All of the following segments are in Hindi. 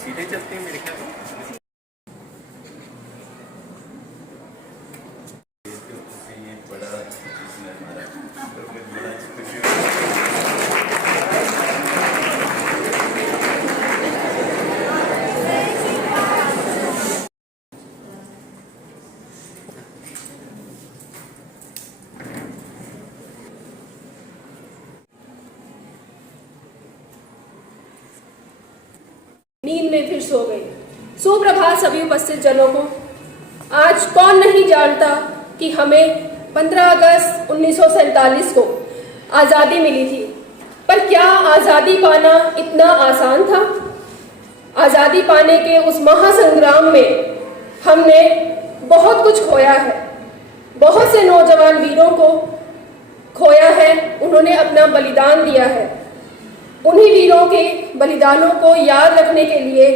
सीधे चलते हैं मेरे ख्याल में। ये बड़ा इसमें हमारा तो फिर बड़ा खुशी नींद में फिर सो गई। सुप्रभात सभी उपस्थित जनों को। आज कौन नहीं जानता कि हमें 15 अगस्त 1947 को आज़ादी मिली थी, पर क्या आज़ादी पाना इतना आसान था? आज़ादी पाने के उस महासंग्राम में हमने बहुत कुछ खोया है। बहुत से नौजवान वीरों को खोया है, उन्होंने अपना बलिदान दिया है। उन्हीं वीरों के बलिदानों को याद रखने के लिए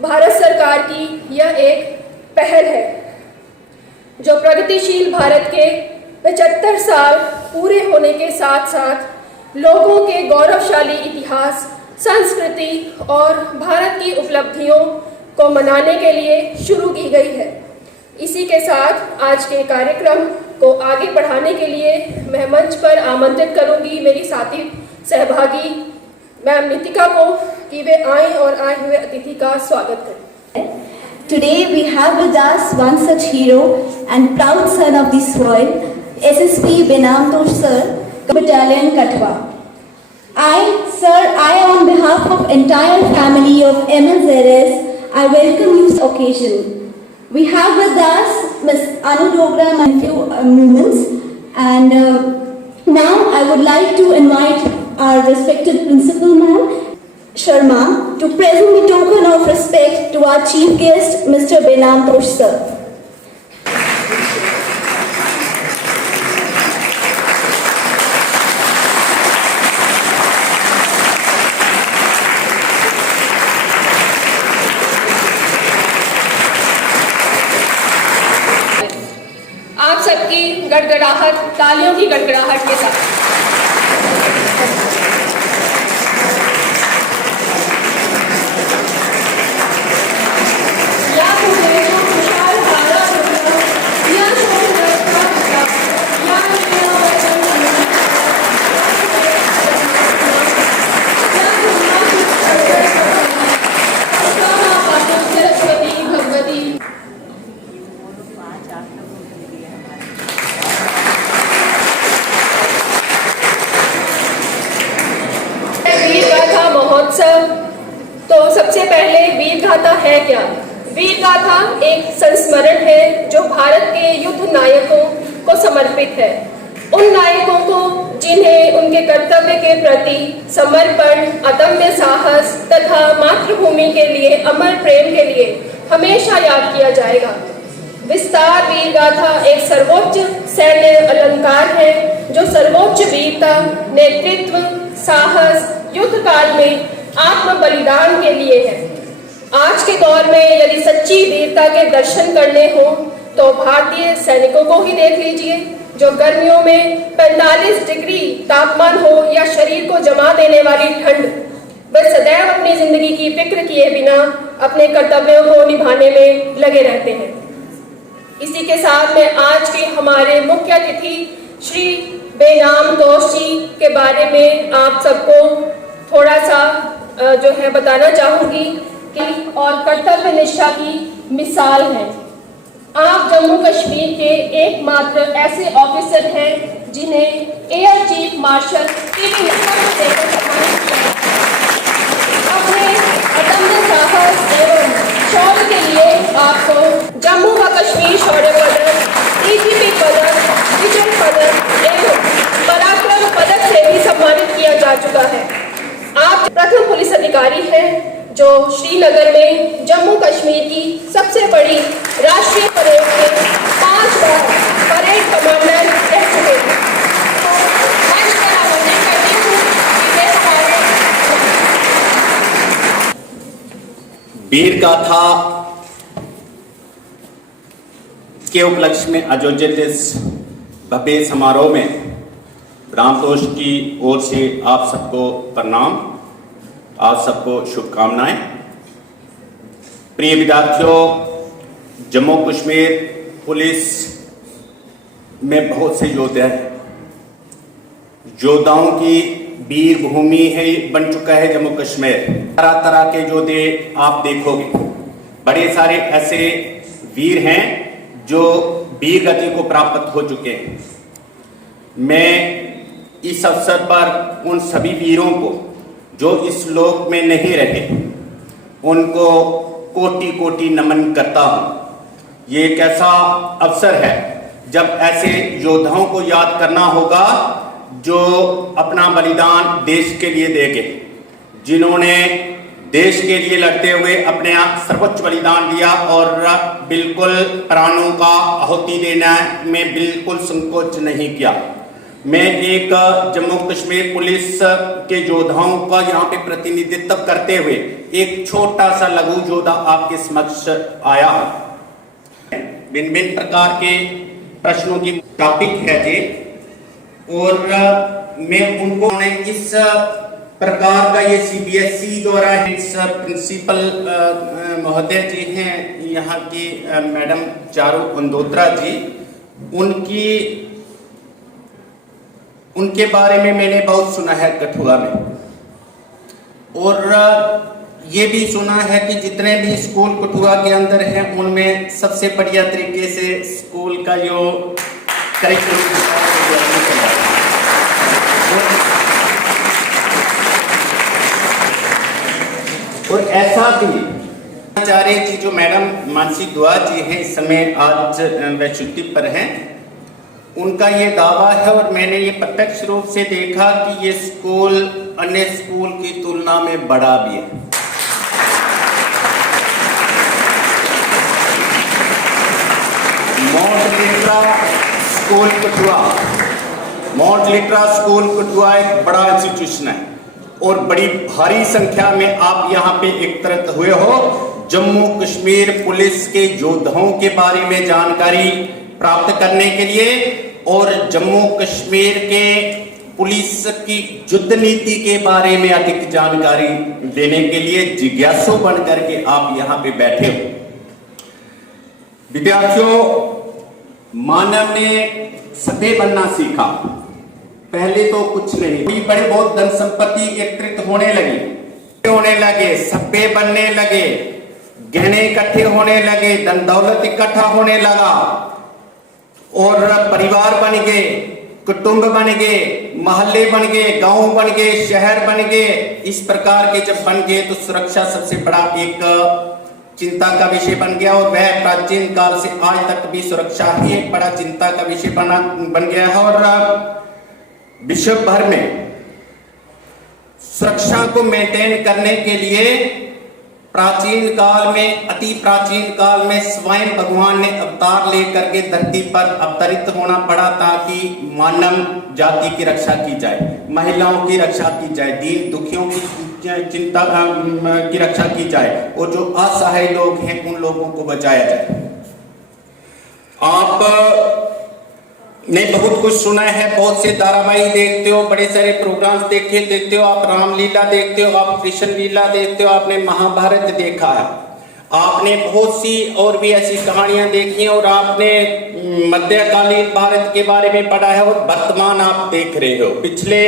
भारत सरकार की यह एक पहल है, जो प्रगतिशील भारत के 75 साल पूरे होने के साथ साथ लोगों के गौरवशाली इतिहास, संस्कृति और भारत की उपलब्धियों को मनाने के लिए शुरू की गई है। इसी के साथ आज के कार्यक्रम को आगे बढ़ाने के लिए मैं मंच पर आमंत्रित करूंगी मेरी साथी सहभागी मैम नितिका को कि वे आएं और आए हुए अतिथि का स्वागत करें। Today we have with us one such hero and proud son of the soil, SSP Benam Tosh sir, Battalion Katwa. I on behalf of entire family of MLZS, I welcome you this occasion. We have with us Ms. Anu Dogra and few moments, and now I would like to invite our respected principal ma'am Sharma to present the token of respect to our chief guest Mr. Benam Tosh sir. आप सबकी गड़गड़ाहट, तालियों की गड़गड़ाहट के साथ तो सबसे पहले वीर गाथा है क्या? वीर गाथा एक संस्मरण है जो भारत के युद्ध नायकों को समर्पित है। उन नायकों को जिन्हें उनके कर्तव्य के प्रति समर्पण, अदम्य साहस तथा मातृभूमि के लिए अमर प्रेम के लिए हमेशा याद किया जाएगा। विस्तार वीर गाथा एक सर्वोच्च सैन्य अलंकार है जो सर्वोच्च वीरता, नेतृत्व, साहस, युद्ध काल में आत्म बलिदान के लिए है। आज के दौर में यदि सच्ची वीरता के दर्शन करने हो तो भारतीय सैनिकों को ही देख लीजिए, जो गर्मियों में 45 डिग्री तापमान हो या शरीर को जमा देने वाली ठंड, वे सदैव अपनी जिंदगी की फिक्र किए बिना अपने कर्तव्यों को निभाने में लगे रहते हैं। इसी के साथ में आज के हमारे मुख्य अतिथि श्री बेनाम तोश जी के बारे में आप सबको थोड़ा सा जो है बताना चाहूंगी कि और कर्तव्य निष्ठा की मिसाल है। आप जम्मू कश्मीर के एकमात्र ऐसे ऑफिसर हैं जिन्हें air chief marshal PV Mishra को देकर सम्मानित किया। अपने अदम्य साहस एवं शौर्य के लिए आपको जम्मू व कश्मीर शौर्य पदक, डीजीपी पदक, विजय पदक एवं पराक्रम पदक से भी सम्मानित किया जा चुका है। आप प्रथम पुलिस अधिकारी हैं जो श्रीनगर में जम्मू कश्मीर की सबसे बड़ी राष्ट्रीय परेड में 5 बार परेड कमांडर रह चुके हैं। वीर गाथा के उपलक्ष्य में आयोजित इस भव्य समारोह में रामतोष की ओर से आप सबको प्रणाम, आप सबको शुभकामनाएं। प्रिय विद्यार्थियों, जम्मू कश्मीर पुलिस में बहुत से योद्धा हैं। योद्धाओं की वीर भूमि है बन चुका है जम्मू कश्मीर। तरह तरह के योद्धे आप देखोगे, बड़े सारे ऐसे वीर हैं जो वीर गति को प्राप्त हो चुके हैं। मैं इस अवसर पर उन सभी वीरों को जो इस लोक में नहीं रहे, उनको कोटि कोटि नमन करता हूं। ये एक ऐसा अवसर है जब ऐसे योद्धाओं को याद करना होगा जो अपना बलिदान देश के लिए देंगे, जिन्होंने देश के लिए लड़ते हुए अपने सर्वोच्च बलिदान दिया और बिल्कुल प्राणों का आहुति देने में बिल्कुल संकोच नहीं किया। मैं एक जम्मू कश्मीर पुलिस के योद्धाओं का यहाँ पे प्रतिनिधित्व करते हुए एक छोटा सा लघु योद्धा आपके समक्ष आया हूं। भिन्न भिन्न प्रकार के प्रश्नों की टॉपिक है जी, और मैं उनको इस प्रकार का ये CBSE द्वारा इस प्रिंसिपल महोदय जी हैं यहाँ की मैडम चारू कंदोत्रा जी, उनके बारे में मैंने बहुत सुना है कठुआ में, और ये भी सुना है कि जितने भी स्कूल कठुआ के अंदर हैं उनमें सबसे बढ़िया तरीके से स्कूल का जो करिकुलम और ऐसा भी आचार्य जी जो मैडम मानसी दुआ जी हैं, इस समय आज वह छुट्टी पर हैं, उनका ये दावा है और मैंने ये प्रत्यक्ष रूप से देखा कि ये स्कूल अन्य स्कूल की तुलना में बड़ा भी है। माउंट लिटरा स्कूल कठुआ एक बड़ा इंस्टीट्यूशन है और बड़ी भारी संख्या में आप यहाँ पे एकत्रित हुए हो जम्मू कश्मीर पुलिस के योद्धाओं के बारे में जानकारी प्राप्त करने के लिए और जम्मू कश्मीर के पुलिस की युद्ध नीति के बारे में अधिक जानकारी देने के लिए जिज्ञासु बन करके आप यहाँ पे बैठे हो। विद्यार्थियों, मानव ने सभ्य बनना सीखा। पहले तो कुछ नहीं, बड़े बहुत धन संपत्ति एकत्रित होने लगे, सभ्य बनने लगे, गहने इकट्ठे होने लगे, धन दौलत इकट्ठा होने लगा और परिवार बन गए, कुटुंब बन गए, मोहल्ले बन गए, गांव बन गए, शहर बन गए। इस प्रकार के जब बन गए तो सुरक्षा सबसे बड़ा एक चिंता का विषय बन गया और वह प्राचीन काल से आज तक भी सुरक्षा ही एक बड़ा चिंता का विषय बन गया है। और विश्व भर में सुरक्षा को मेंटेन करने के लिए प्राचीन काल में, अति प्राचीन काल में स्वयं भगवान ने अवतार लेकर के धरती पर अवतरित होना पड़ा ताकि मानव जाति की रक्षा की जाए, महिलाओं की रक्षा की जाए, दीन दुखियों की चिंता की रक्षा की जाए और जो असहाय लोग हैं उन लोगों को बचाया जाए। आप ने बहुत कुछ सुना है, बहुत से धारावाहिक देखते हो, बड़े सारे प्रोग्राम्स देखते हो, आप रामलीला देखते हो, आप कृष्ण लीला देखते हो, आपने महाभारत देखा है, आपने बहुत सी और भी ऐसी कहानियां देखी हैं और आपने मध्यकालीन भारत के बारे में पढ़ा है और वर्तमान आप देख रहे हो। पिछले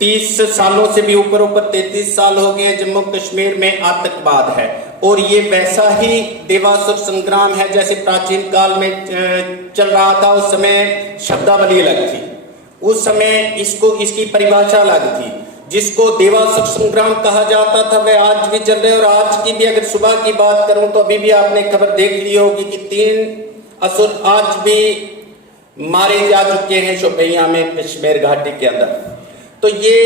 30 सालों से भी ऊपर 33 साल हो गए जम्मू कश्मीर में आतंकवाद है और ये वैसा ही देवासुर संग्राम है जैसे प्राचीन काल में चल रहा था। उस समय शब्दावली अलग थी, उस समय इसकी परिभाषा अलग थी। जिसको देवासुर संग्राम कहा जाता था वह आज भी चल रहे और आज की भी अगर सुबह की बात करूं तो अभी भी आपने खबर देख ली होगी कि 3 असुर आज भी मारे जा चुके हैं शोपियां में, कश्मीर घाटी के अंदर। तो ये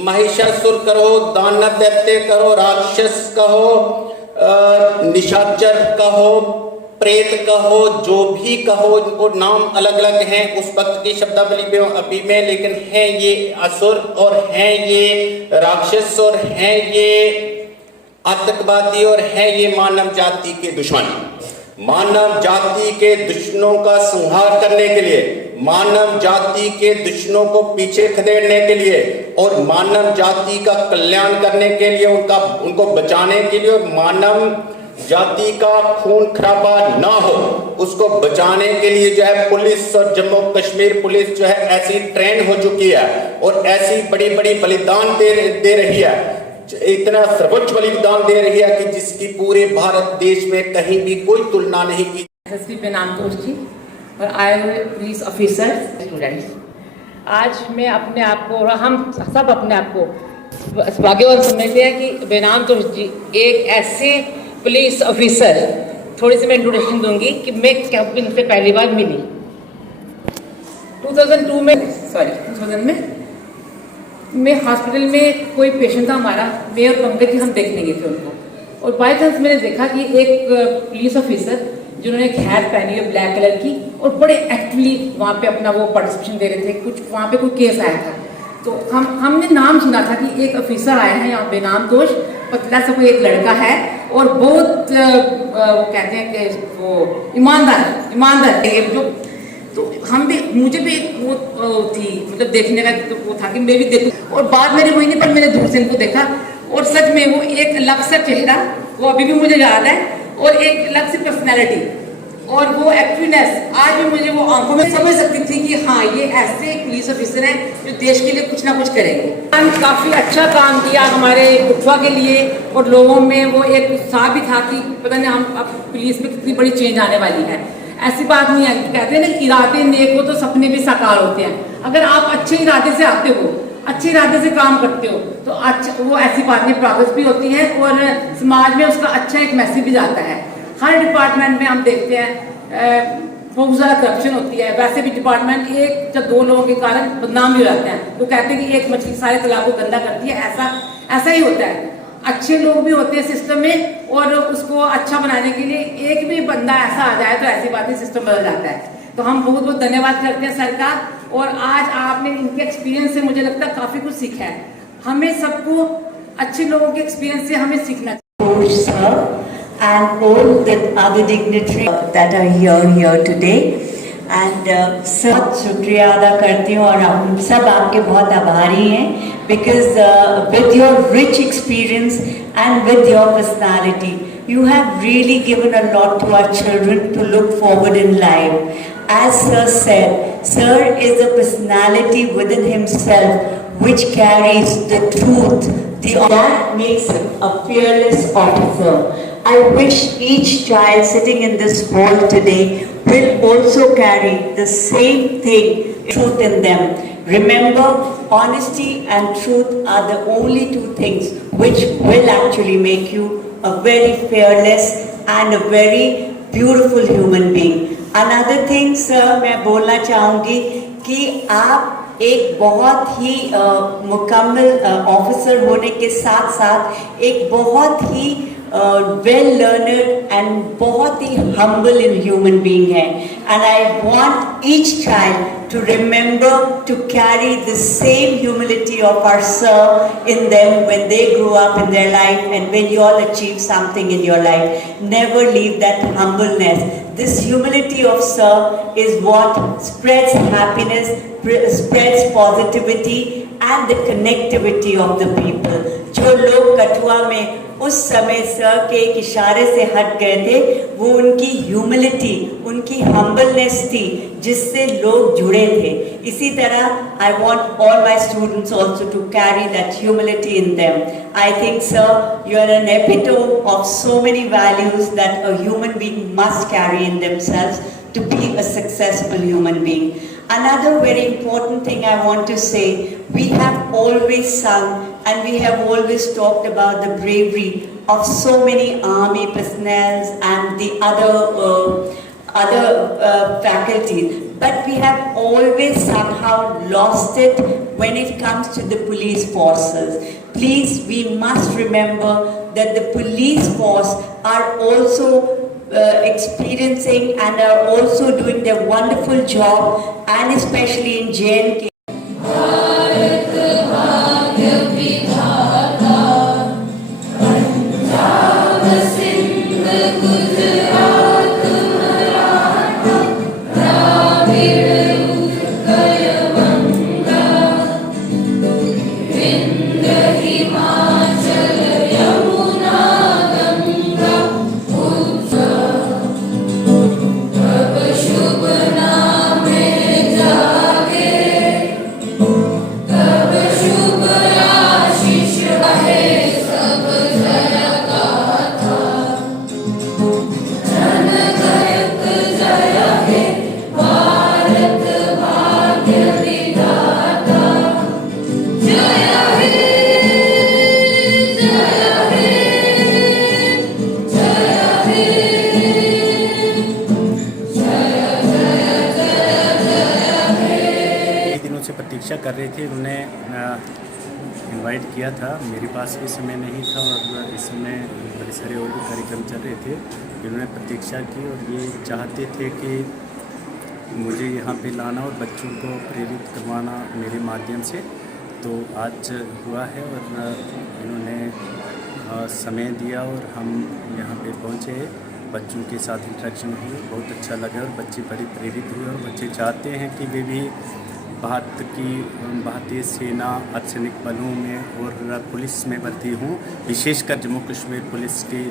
महिषासुर कहो, दानव दैत्य कहो, राक्षस कहो, निशाचर कहो, प्रेत कहो, जो भी कहो, इनको नाम अलग अलग हैं उस वक्त की शब्दावली में अभी में, लेकिन हैं ये असुर और हैं ये राक्षस और हैं ये आतंकवादी और हैं ये मानव जाति के दुश्मन। मानव जाति के दुश्मनों का संहार करने के लिए मानव जाति के दुश्मनों को पीछे खदेड़ने के लिए और मानव जाति का कल्याण करने के लिए, उनको बचाने के लिए, और मानव जाति का खून खराबा ना हो उसको बचाने के लिए जो है पुलिस और जम्मू कश्मीर पुलिस जो है ऐसी ट्रेन हो चुकी है और ऐसी बड़ी बड़ी बलिदान दे रही है, इतना सर्वोच्च बलिदान दे रही है कि जिसकी पूरे भारत देश में कहीं भी कोई तुलना नहीं की। एसएसपी बेनामतोष जी और आए हुए पुलिस ऑफिसर, स्टूडेंट्स, आज मैं अपने आप को और हम सब अपने आप को भाग्यवान समझते हैं कि बेनामतोष जी एक ऐसे पुलिस ऑफिसर, थोड़ी सी मैं इंट्रोडक्शन दूंगी कि मैं इनसे पहली बार मिली 2002 में मैं हॉस्पिटल में कोई पेशेंट था हमारा, मैं और पंकज जी हम देखने गए थे उनको, और बाई चांस मैंने देखा कि एक पुलिस ऑफिसर जिन्होंने एक हैट पहनी है ब्लैक कलर की और बड़े एक्टिवली वहाँ पे अपना वो पार्टिसिपेशन दे रहे थे, कुछ वहाँ पे कोई केस आया था, तो हमने नाम सुना था कि एक ऑफिसर आए हैं यहाँ बेनामतोष, पतला सा कोई एक लड़का है और बहुत वो कहते हैं कि वो ईमानदार जो, तो हम भी, मुझे भी वो थी मतलब देखने का तो वो था कि मैं भी देखूं, और बात मेरी हुई नहीं पर मैंने दूर से इनको देखा और सच में वो एक अलग सा चेहरा, वो अभी भी मुझे याद है, और एक अलग सी पर्सनैलिटी और वो एक्टिवनेस आज भी मुझे वो आंखों में समझ सकती थी कि हाँ ये ऐसे पुलिस ऑफिसर हैं जो देश के लिए कुछ ना कुछ करेंगे। हमने काफ़ी अच्छा काम किया हमारे उत्सव के लिए और लोगों में वो एक उत्साह भी था कि पता नहीं हम अब पुलिस में कितनी बड़ी चेंज आने वाली है। ऐसी बात नहीं है, कहते हैं ना इरादे नेक हो तो सपने भी साकार होते हैं। अगर आप अच्छे इरादे से आते हो, अच्छे इरादे से काम करते हो तो अच्छा वो ऐसी बातें प्रोग्रेस भी होती हैं और समाज में उसका अच्छा एक मैसेज भी जाता है। हर डिपार्टमेंट में हम देखते हैं बहुत ज़्यादा करप्शन होती है, वैसे भी डिपार्टमेंट एक या दो लोगों के कारण बदनाम भी हो जाते हैं, तो कहते हैं कि एक मछली सारे तालाब को गंदा करती है, ऐसा ही होता है। अच्छे लोग भी होते हैं सिस्टम में और उसको अच्छा बनाने के लिए एक भी बंदा ऐसा आ जाए तो ऐसी बातें सिस्टम बदल जाता है। तो हम बहुत बहुत धन्यवाद करते हैं सर का, और आज आपने इनके एक्सपीरियंस से मुझे लगता है काफ़ी कुछ सीखा है। हमें सबको अच्छे लोगों के एक्सपीरियंस से हमें सीखना चाहिए। And all the other dignitaries that are here today, and sir, शुक्रिया अदा करती हूँ और हम सब आपके बहुत आभारी हैं because with your rich experience and with your personality, you have really given a lot to our children to look forward in life. As sir said, sir is a personality within himself which carries the truth, that makes him a fearless officer. I wish each child sitting in this hall today will also carry the same thing, truth in them. Remember, honesty and truth are the only two things which will actually make you a very fearless and a very beautiful human being. Another thing, sir, मैं बोलना चाहूँगी कि आप एक बहुत ही मुकम्मल ऑफिसर होने के साथ साथ एक बहुत ही well learned and बहुत ही humble in human being है, and I want each child to remember to carry the same humility of our sir in them when they grow up in their life and when you all achieve something in your life. Never leave that humbleness. This humility of sir is what spreads happiness, spreads positivity and the connectivity of the people. जो लोग कठुआ में उस समय सर के एक इशारे से हट गए थे, वो उनकी ह्यूमिलिटी, उनकी हम्बलनेस थी जिससे लोग जुड़े थे। इसी तरह I want all my students also to carry that humility in them. I think, sir, you are an epitome of so many values that a human being must carry in themselves to be a successful human being. Another very important thing I want to say, we have always sung and we have always talked about the bravery of so many army personnel and the other faculties, but we have always somehow lost it when it comes to the police forces. Please, we must remember that the police force are also experiencing and are also doing their wonderful job, and especially in J&K. Gujrat, Maratha, Dravid, प्रतीक्षा कर रहे थे, उन्होंने इनवाइट किया था, मेरे पास भी समय नहीं था और इस समय बड़े सारे और भी कार्यक्रम चल रहे थे। इन्होंने प्रतीक्षा की और ये चाहते थे कि मुझे यहाँ पे लाना और बच्चों को प्रेरित करवाना मेरे माध्यम से, तो आज हुआ है और इन्होंने समय दिया और हम यहाँ पे पहुँचे, बच्चों के साथ इंटरेक्शन हुई, बहुत अच्छा लगा और बच्चे बड़े प्रेरित हुए और बच्चे चाहते हैं कि वे भी भारतीय सेना अर्धसैनिक बलों में और पुलिस में भर्ती हूँ। विशेषकर जम्मू कश्मीर पुलिस की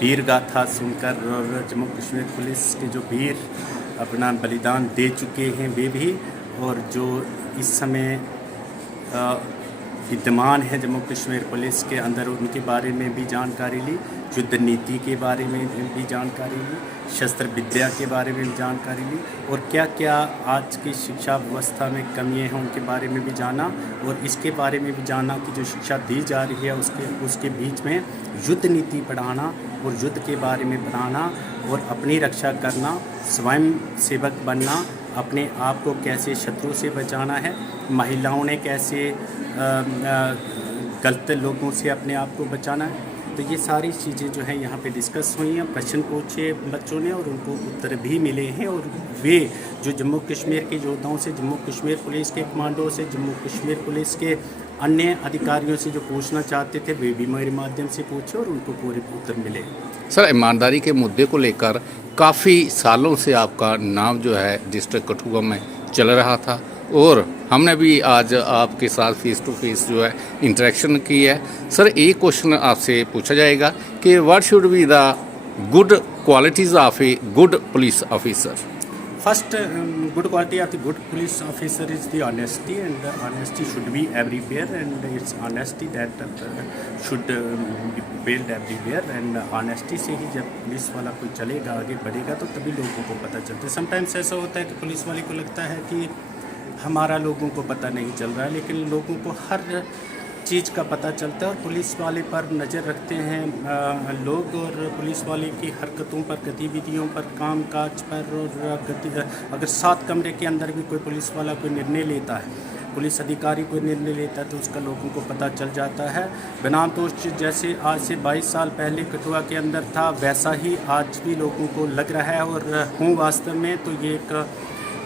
वीर गाथा सुनकर और जम्मू कश्मीर पुलिस के जो वीर अपना बलिदान दे चुके हैं वे भी, और जो इस समय विद्यमान है जम्मू कश्मीर पुलिस के अंदर, उनके बारे में भी जानकारी ली, युद्ध नीति के बारे में भी जानकारी ली, शस्त्र विद्या के बारे में भी जानकारी ली और क्या क्या आज की शिक्षा व्यवस्था में कमियां हैं उनके बारे में भी जाना, और इसके बारे में भी जाना कि जो शिक्षा दी जा रही है उसके बीच में युद्ध नीति पढ़ाना और युद्ध के बारे में पढ़ाना और अपनी रक्षा करना, स्वयं सेवक बनना, अपने आप को कैसे शत्रु से बचाना है, महिलाओं ने कैसे गलत लोगों से अपने आप को बचाना है। तो ये सारी चीज़ें जो हैं यहाँ पे डिस्कस हुई हैं, प्रश्न पूछे बच्चों ने और उनको उत्तर भी मिले हैं, और वे जो जम्मू कश्मीर के योद्धाओं से, जम्मू कश्मीर पुलिस के कमांडो से, जम्मू कश्मीर पुलिस के अन्य अधिकारियों से जो पूछना चाहते थे वे भी मेरे माध्यम से पूछे और उनको पूरे उत्तर मिले। सर, ईमानदारी के मुद्दे को लेकर काफ़ी सालों से आपका नाम जो है डिस्ट्रिक्ट कठुआ में चल रहा था और हमने भी आज आपके साथ फेस टू फेस जो है इंटरेक्शन की है। सर, एक क्वेश्चन आपसे पूछा जाएगा कि what should be the good qualities of a good police officer? First, good quality of the good police officer is the honesty, and the honesty should be everywhere, and it's honesty that should be built everywhere, and honesty से ही जब पुलिस वाला कोई चलेगा, आगे बढ़ेगा, तो तभी लोगों को पता चलता है। समटाइम्स ऐसा होता है कि पुलिस वाले को लगता है कि हमारा लोगों को पता नहीं चल रहा है, लेकिन लोगों को हर चीज़ का पता चलता है और पुलिस वाले पर नज़र रखते हैं लोग, और पुलिस वाले की हरकतों पर, गतिविधियों पर, काम काज पर, और अगर 7 कमरे के अंदर भी कोई पुलिस वाला कोई निर्णय लेता है, पुलिस अधिकारी कोई निर्णय लेता है, तो उसका लोगों को पता चल जाता है। बनाम तो जैसे आज से 22 साल पहले कठुआ के अंदर था, वैसा ही आज भी लोगों को लग रहा है और हूँ वास्तव में, तो ये एक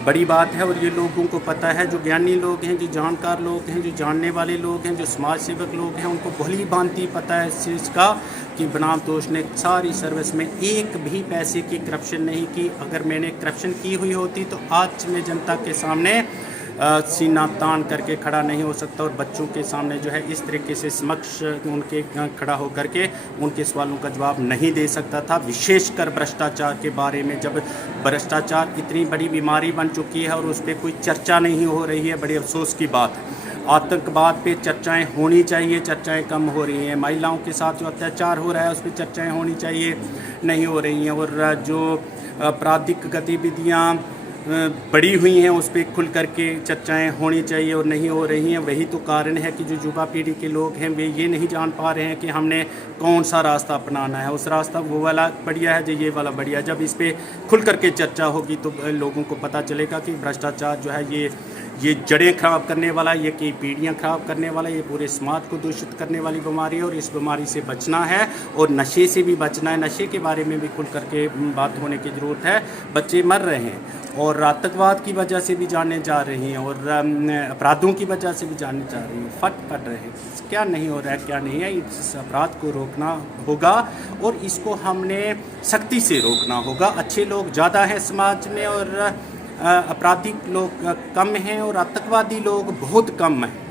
बड़ी बात है और ये लोगों को पता है। जो ज्ञानी लोग हैं, जो जानकार लोग हैं, जो जानने वाले लोग हैं, जो समाज सेवक लोग हैं, उनको भली भांति पता है इस चीज़ का कि बनाम दोष ने सारी सर्विस में एक भी पैसे की करप्शन नहीं की। अगर मैंने करप्शन की हुई होती तो आज मैं जनता के सामने सीना तान करके खड़ा नहीं हो सकता और बच्चों के सामने जो है इस तरीके से समक्ष उनके खड़ा हो करके उनके सवालों का जवाब नहीं दे सकता था। विशेषकर भ्रष्टाचार के बारे में, जब भ्रष्टाचार इतनी बड़ी बीमारी बन चुकी है और उस पर कोई चर्चा नहीं हो रही है, बड़े अफसोस की बात है। आतंकवाद पे चर्चाएं होनी चाहिए, चर्चाएं कम हो रही हैं। महिलाओं के साथ जो अत्याचार हो रहा है उस पर चर्चाएँ होनी चाहिए, नहीं हो रही हैं। और जो आपराधिक गतिविधियाँ बड़ी हुई हैं उस पर खुल करके चर्चाएं होनी चाहिए और नहीं हो रही हैं। वही तो कारण है कि जो युवा पीढ़ी के लोग हैं वे ये नहीं जान पा रहे हैं कि हमने कौन सा रास्ता अपनाना है। उस रास्ता वो वाला बढ़िया है, जो ये वाला बढ़िया है। जब इस पर खुल करके चर्चा होगी तो लोगों को पता चलेगा कि भ्रष्टाचार जो है ये जड़ें खराब करने वाला, ये कई पीढ़ियाँ खराब करने वाला, ये पूरे समाज को दूषित करने वाली बीमारी है और इस बीमारी से बचना है और नशे से भी बचना है। नशे के बारे में भी खुल करके बात होने की ज़रूरत है। बच्चे मर रहे हैं और आतंकवाद की वजह से भी जाने जा रही हैं और अपराधों की वजह से भी जाने जा रही हैं, फट पड़ रहे हैं। क्या नहीं हो रहा है, क्या नहीं है, इस अपराध को रोकना होगा और इसको हमने सख्ती से रोकना होगा। अच्छे लोग ज़्यादा हैं समाज में और आपराधिक लोग कम हैं और आतंकवादी लोग बहुत कम हैं।